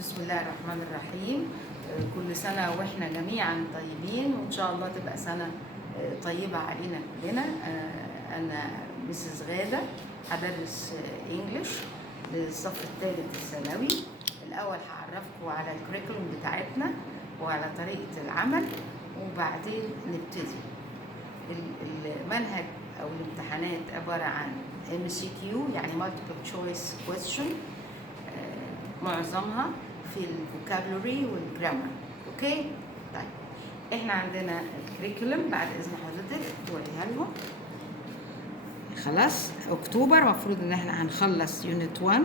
بسم الله الرحمن الرحيم. كل سنة وإحنا جميعا طيبين، وإن شاء الله تبقى سنة طيبة علينا كلنا. أنا مسز غادة، هدرس إنجليش للصف الثالث الثانوي. الأول هعرفكم على الكريكولوم بتاعتنا وعلى طريقة العمل، وبعدين نبتدي. المنهج أو الامتحانات عبارة عن MCQ يعني Multiple Choice Question، معظمها في الفوكابولري والجرامر. اوكي، طيب احنا عندنا الكريكولم بعد اذن حضرتك توريها لهم. خلاص اكتوبر المفروض ان احنا هنخلص يونت 1،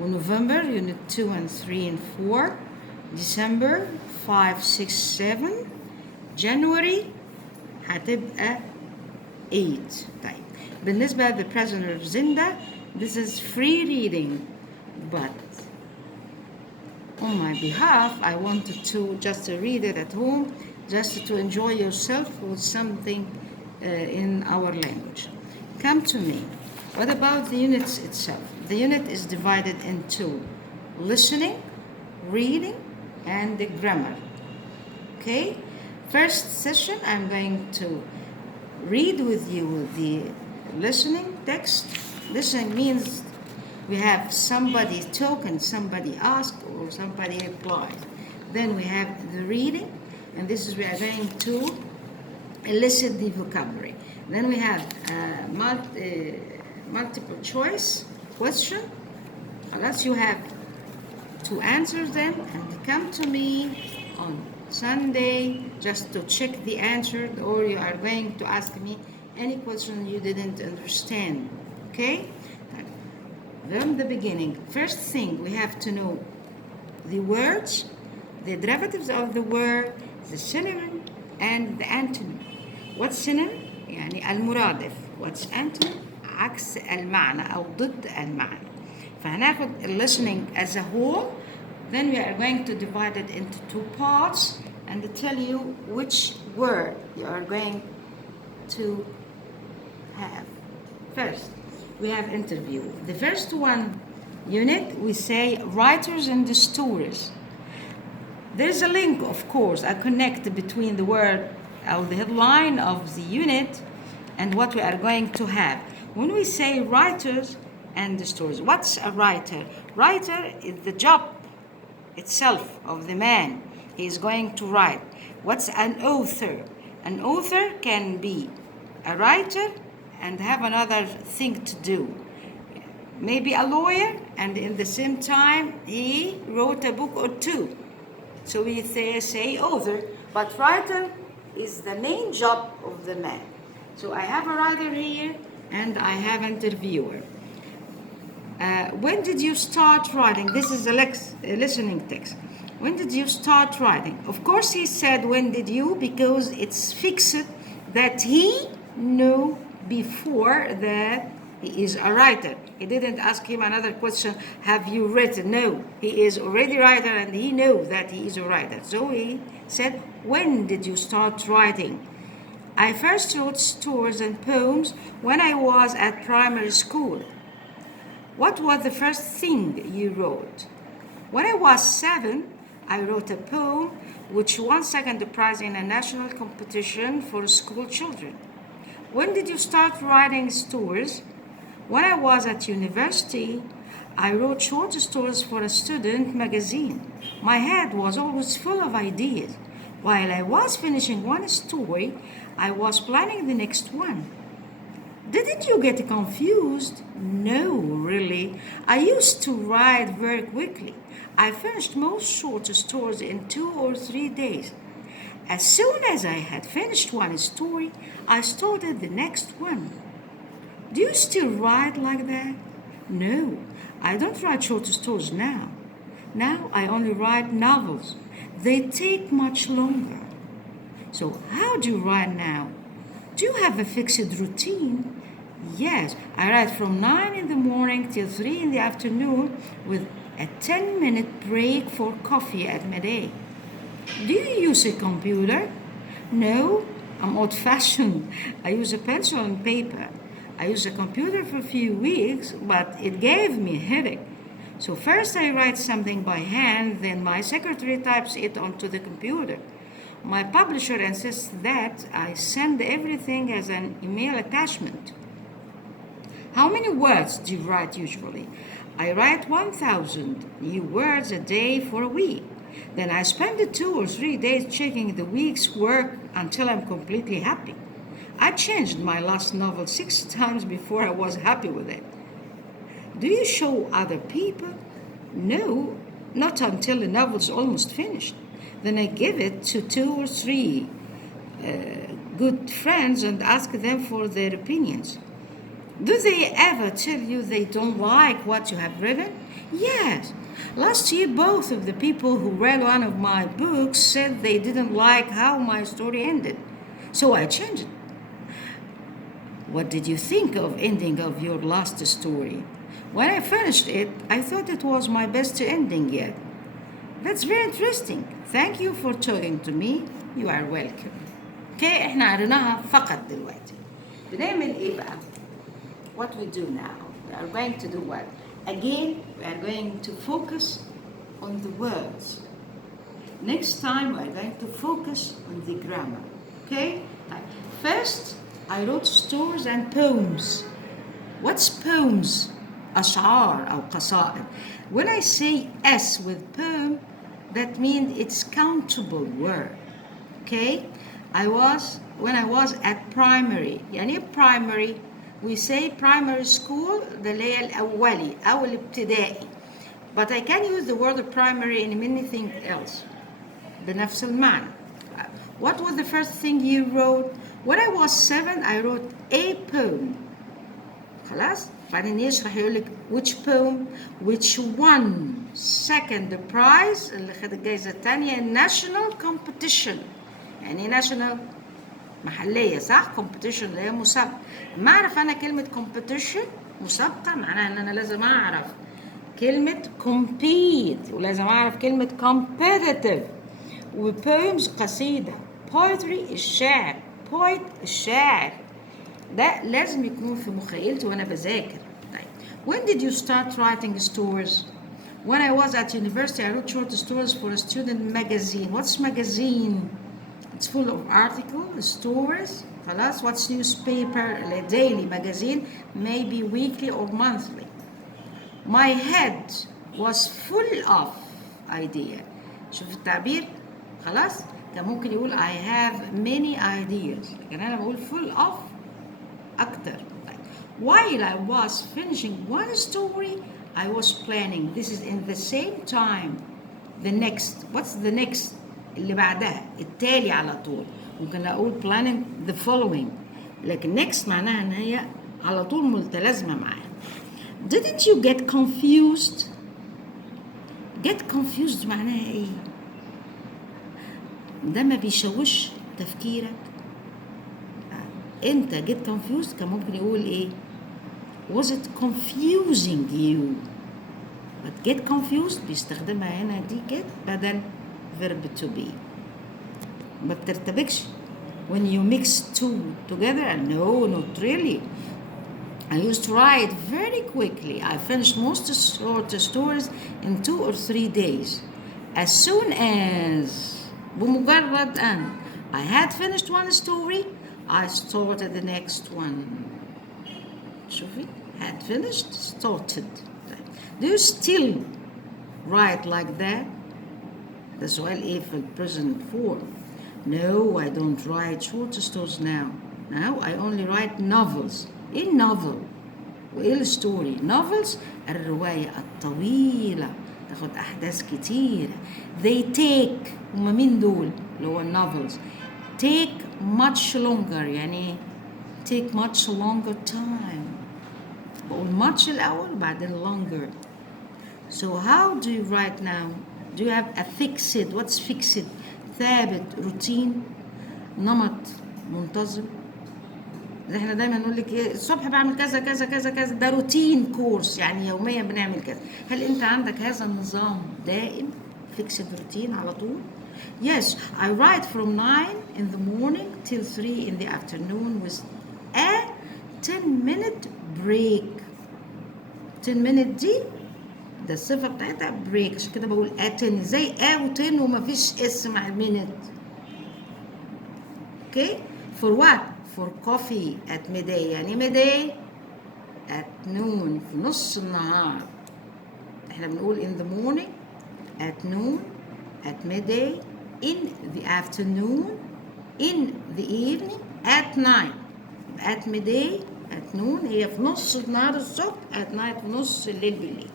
ونوفمبر يونت 2 and 3 and 4، ديسمبر 5 6 7، جانوري هتبقى 8. طيب بالنسبة the prisoner of Zinda, this is free reading, but on my behalf, I wanted to just read it at home, just to enjoy yourself with something in our language. Come to me. What about the units itself? The unit is divided into listening, reading, and the grammar. Okay? First session, I'm going to read with you the listening text. Listening means we have somebody talk and somebody ask or somebody replies. Then we have the reading, and this is we are going to elicit the vocabulary. Then we have multiple choice question. Unless you have to answer them and come to me on Sunday just to check the answer, or you are going to ask me any question you didn't understand. Okay? From the beginning, first thing we have to know the words, the derivatives of the word, the synonym and the antonym. What's synonym? يعني المرادف. What's antonym? عكس المعنى أو ضد المعنى. فهناخد listening as a whole, then we are going to divide it into two parts and tell you which word you are going to have. First, we have interview. The first one unit, we say writers and the stories. There's a link, of course, a connect between the word or the headline of the unit and what we are going to have. When we say writers and the stories, what's a writer? Writer is the job itself of the man. He is going to write. What's an author? An author can be a writer and have another thing to do. Maybe a lawyer, and in the same time he wrote a book or two. So we say author, but writer is the main job of the man. So I have a writer here and I have interviewer. When did you start writing? This is a listening text. When did you start writing? Of course he said when did you, because it's fixed that he knew before that he is a writer. He didn't ask him another question, have you written? No, he is already a writer and he knows that he is a writer. So he said, when did you start writing? I first wrote stories and poems when I was at primary school. What was the first thing you wrote? When I was 7, I wrote a poem which won second prize in a national competition for school children. When did you start writing stories? When I was at university, I wrote short stories for a student magazine. My head was always full of ideas. While I was finishing one story, I was planning the next one. Didn't you get confused? No, really. I used to write very quickly. I finished most short stories in 2 or 3 days. As soon as I had finished one story, I started the next one. Do you still write like that? No, I don't write short stories now. Now I only write novels. They take much longer. So how do you write now? Do you have a fixed routine? Yes, I write from 9 in the morning till 3 in the afternoon with a 10-minute break for coffee at midday. Do you use a computer? No, I'm old-fashioned. I use a pencil and paper. I used a computer for a few weeks, but it gave me a headache. So first I write something by hand, then my secretary types it onto the computer. My publisher insists that I send everything as an email attachment. How many words do you write usually? I write 1,000 new words a day for a week. Then I spend 2 or 3 days checking the week's work until I'm completely happy. I changed my last novel 6 times before I was happy with it. Do you show other people? No, not until the novel's almost finished. Then I give it to 2 or 3 good friends and ask them for their opinions. Do they ever tell you they don't like what you have written? Yes. Last year, both of the people who read one of my books said they didn't like how my story ended. So I changed it. What did you think of ending of your last story? When I finished it, I thought it was my best ending yet. That's very interesting. Thank you for talking to me. You are welcome. Okay, احنا قريناها فقط دلوقتي. بنعمل ايه بقى? What we do now? We are going to do what? Again, we are going to focus on the words. Next time, we are going to focus on the grammar. Okay? First, I wrote stories and poems. What's poems? أشعار أو قصائد. When I say S with poem, that means it's countable word. Okay? When I was at primary, يعني primary, we say primary school اللي هي الأولي أو الابتدائي. But I can use the word primary in anything else. بنفس المعنى. What was the first thing you wrote? When I was 7, I wrote a poem. خلاص؟ بعدين يشرح يقول لك which poem, which won second prize اللي خد الجائزة الثانية national competition. يعني national محلية صح؟ competition اللي هي مسابقة. ما أعرف أنا كلمة competition مسابقة معناها إن أنا لازم أعرف كلمة compete ولازم أعرف كلمة competitive. وpoems قصيدة. poetry الشعر. poet الشاعر. ده لازم يكون في مخيلتي وأنا بذاكر. طيب. When did you start writing stories? When I was at university, I wrote short stories for a student magazine. What's magazine? It's full of articles, stories. خلاص. What's newspaper? A daily magazine, maybe weekly or monthly. My head was full of idea. شوف التعبير؟ خلاص؟ كان ممكن يقول I have many ideas. لكن أنا بقول full of أكتر. While I was finishing one story, I was planning. This is in the same time. The next. What's the next? اللي بعدها. التالي على طول. ممكن أقول planning the following. لكن next معناها إن هي على طول متلازمة معاها. Didn't you get confused? Get confused معناها إيه؟ ده ما بيشوش تفكيرك. أنت get confused كان ممكن يقول إيه؟ Was it confusing you? But get confused بيستخدمها هنا دي get بدل verb to be. ما بترتبكش. When you mix two together, no, not really. I used to write very quickly. I finished most short stories in 2 or 3 days. As soon as بمجرد أن I had finished one story, I started the next one. شوفي had finished, started. Do you still write like that? ده سؤال إيه في present form. No, I don't write short stories now. Now I only write novels. إيه novel؟ وإيه story؟ novels الرواية الطويلة تاخد أحداث كتيرة. They take هما مين دول؟ اللي هو novels. Take much longer يعني take much longer time. بقول much الأول بعدين longer. So how do you write now? Do you have a fixed? What's fixed? ثابت روتين نمط منتظم. زي احنا دايما نقول لك ايه الصبح بعمل كذا كذا كذا كذا ده روتين كورس يعني يوميا بنعمل كذا. هل انت عندك هذا النظام دائم fixed روتين على طول؟ Yes, I write from 9 in the morning till 3 in the afternoon with a 10-minute break. 10 minute دي ده الصفة بتاعتها بريك، عشان كده بقول اتن زي وتن ومفيش اس مع المينت. اوكي. for what؟ for coffee at midday. يعني midday at noon، في نص النهار. احنا بنقول in the morning، at noon، at midday، in the afternoon، in the evening، at night. at midday at noon هي في نص النهار الصبح، at night في نص الليل بالليل.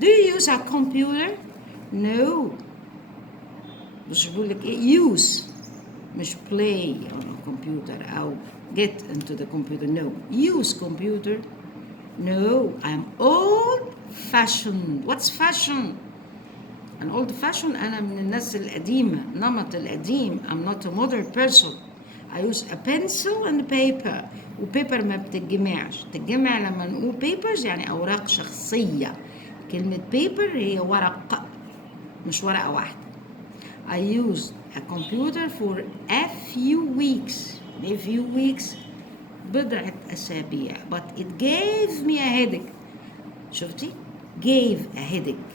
do you use a computer؟ no. مش بقول لك ايه use، مش play on a computer أو get into the computer. no. use computer. no. I'm old fashioned. what's fashion؟ an old fashioned أنا من الناس القديمة، نمط القديم. I'm not a modern person. I use a pencil and paper. وبيبر ما بتتجمعش، تتجمع لما نقول papers يعني أوراق شخصية. كلمة paper هي ورق، مش ورقة واحدة. I used a computer for a few weeks. a few weeks بضعة أسابيع. but it gave me a headache. شفتي؟ gave a headache.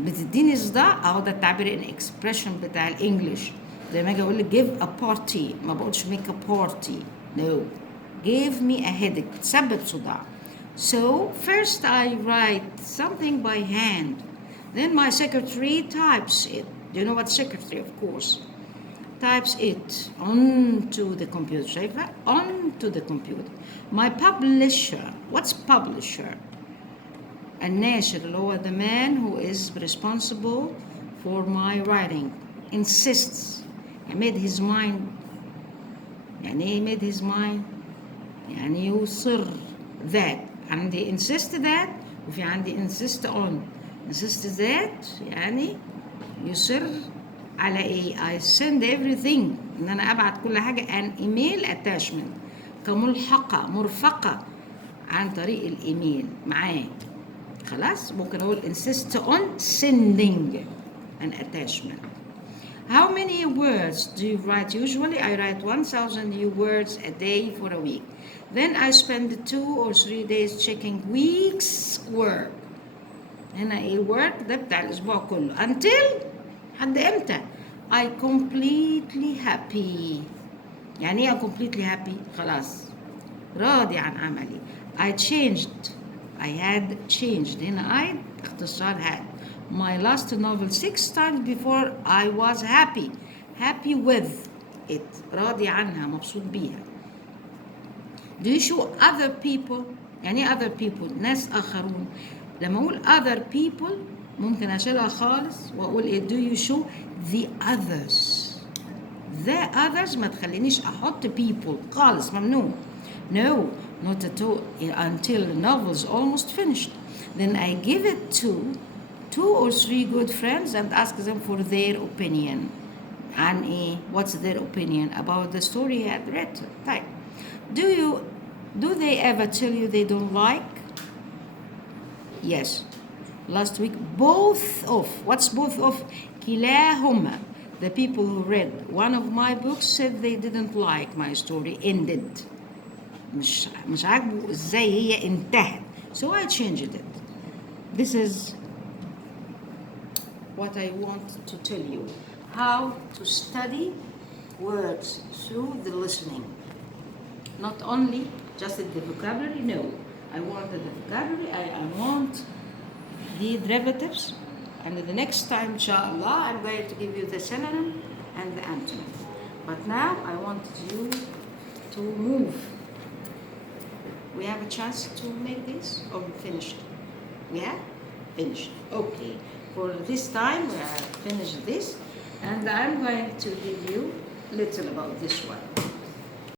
بتديني صداع. أهو ده التعبير الإكسبريشن بتاع الإنجليش. زي ما أجي أقول لك give a party، ما بقولش make a party. no. gave me a headache. تسبب صداع. so first I write something by hand. then my secretary types it. Do you know what secretary? Of course. types it onto the computer. شايفة؟ onto the computer. my publisher. what's publisher؟ الناشر اللي هو the man who is responsible for my writing insists. made his mind. يعني ايه made his mind؟ يعني يصر. that عندي insist that وفي عندي insist on. insist that يعني يصر على ايه؟ I send everything، ان انا ابعت كل حاجة an email attachment، كملحقة مرفقة عن طريق الايميل معاه. خلاص. ممكن اقول insist on sending an attachment. how many words do you write usually؟ I write 1000 new words a day for a week. then I spend 2 or 3 days checking week's work. هنا ايه work ده بتاع الاسبوع كله. until حد امتى؟ I completely happy. يعني ايه completely happy؟ خلاص راضي عن عملي. I changed. I had changed. هنا I اختصار had. my last novel 6 times before I was happy. happy with it. راضي عنها، مبسوط بيها. do you show other people؟ يعني ايه other people؟ ناس آخرون. لما أقول other people ممكن أشيلها خالص وأقول إيه؟ do you show the others؟ the others ما تخلينيش أحط people خالص، ممنوع. no. not at all until the novel is almost finished. then I give it to 2 or 3 good friends and ask them for their opinion. عن إيه؟ what's their opinion about the story I had read. طيب. do they ever tell you they don't like؟ yes. last week both of. what's both of؟ كلاهما. the people who read one of my books said they didn't like my story ended. مش عاجبه ازاي هي انتهت. so I changed it. this is what I want to tell you. how to study words through the listening. not only just the vocabulary. no. I want the vocabulary. I want the derivatives. and the next time inshallah I'm going to give you the synonym and the antonym. but now I want you to move. we have a chance to make this or we finished? we have finished. okay. for this time we have finished this and I'm going to give you little about this one.